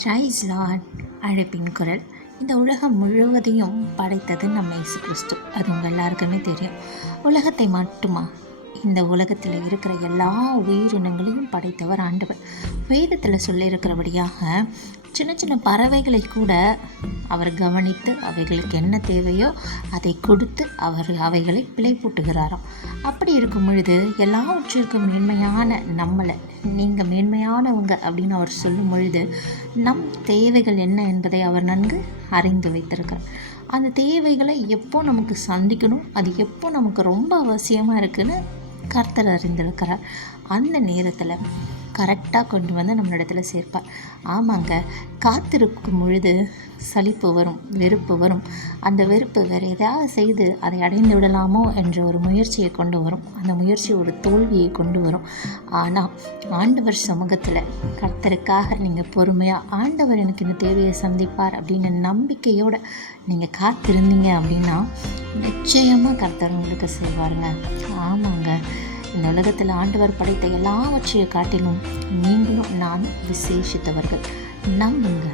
Price Lord. அழைப்பின் குரல். இந்த உலகம் முழுவதையும் படைத்தது நம்ம இயேசு கிறிஸ்து. அது உங்கள் எல்லாருக்குமே தெரியும். உலகத்தை மட்டுமா, இந்த உலகத்தில் இருக்கிற எல்லா உயிரினங்களையும் படைத்தவர் ஆண்டவர். வேதத்தில் சொல்லியிருக்கிறபடியாக சின்ன சின்ன பறவைகளை கூட அவர் கவனித்து அவைகளுக்கு என்ன தேவையோ அதை கொடுத்து அவர் அவைகளை பிழை பூட்டுகிறாராம். அப்படி இருக்கும் பொழுது எல்லாவற்றிற்கும் மேன்மையான நம்மளை, நீங்கள் மேன்மையானவங்க அப்படின்னு அவர் சொல்லும் பொழுது நம் தேவைகள் என்ன என்பதை அவர் நன்கு அறிந்து வைத்திருக்கிறார். அந்த தேவைகளை எப்போ நமக்கு சந்திக்கணும், அது எப்போ நமக்கு ரொம்ப அவசியமாக இருக்குன்னு கர்த்தர் அறிந்திருக்கிறார். அந்த நேரத்தில் கரெக்டாக கொண்டு வந்து நம்மளிடத்துல சேர்ப்பார். ஆமாங்க, காத்திருக்கும் பொழுது சலிப்பு வரும், வெறுப்பு வரும். அந்த வெறுப்பு வேறு எதாவது செய்து அதை அடைந்து விடலாமோ என்ற ஒரு முயற்சியை கொண்டு வரும். அந்த முயற்சி ஒரு தோல்வியை கொண்டு வரும். ஆனால் ஆண்டவர் சமூகத்தில் கர்த்தருக்காக நீங்கள் பொறுமையாக, ஆண்டவர் எனக்கு இந்த தேவையை சந்திப்பார் அப்படின்னு நம்பிக்கையோடு நீங்கள் காத்திருந்தீங்க அப்படின்னா நிச்சயமாக கர்த்தர் உங்களுக்கு செய்வாருங்க. ஆமாங்க, இந்த உலகத்தில் ஆண்டவர் படைத்த எல்லாவற்றையும் காட்டிலும் நீங்களும் நான் விசேஷித்தவர்கள். நம்புங்க.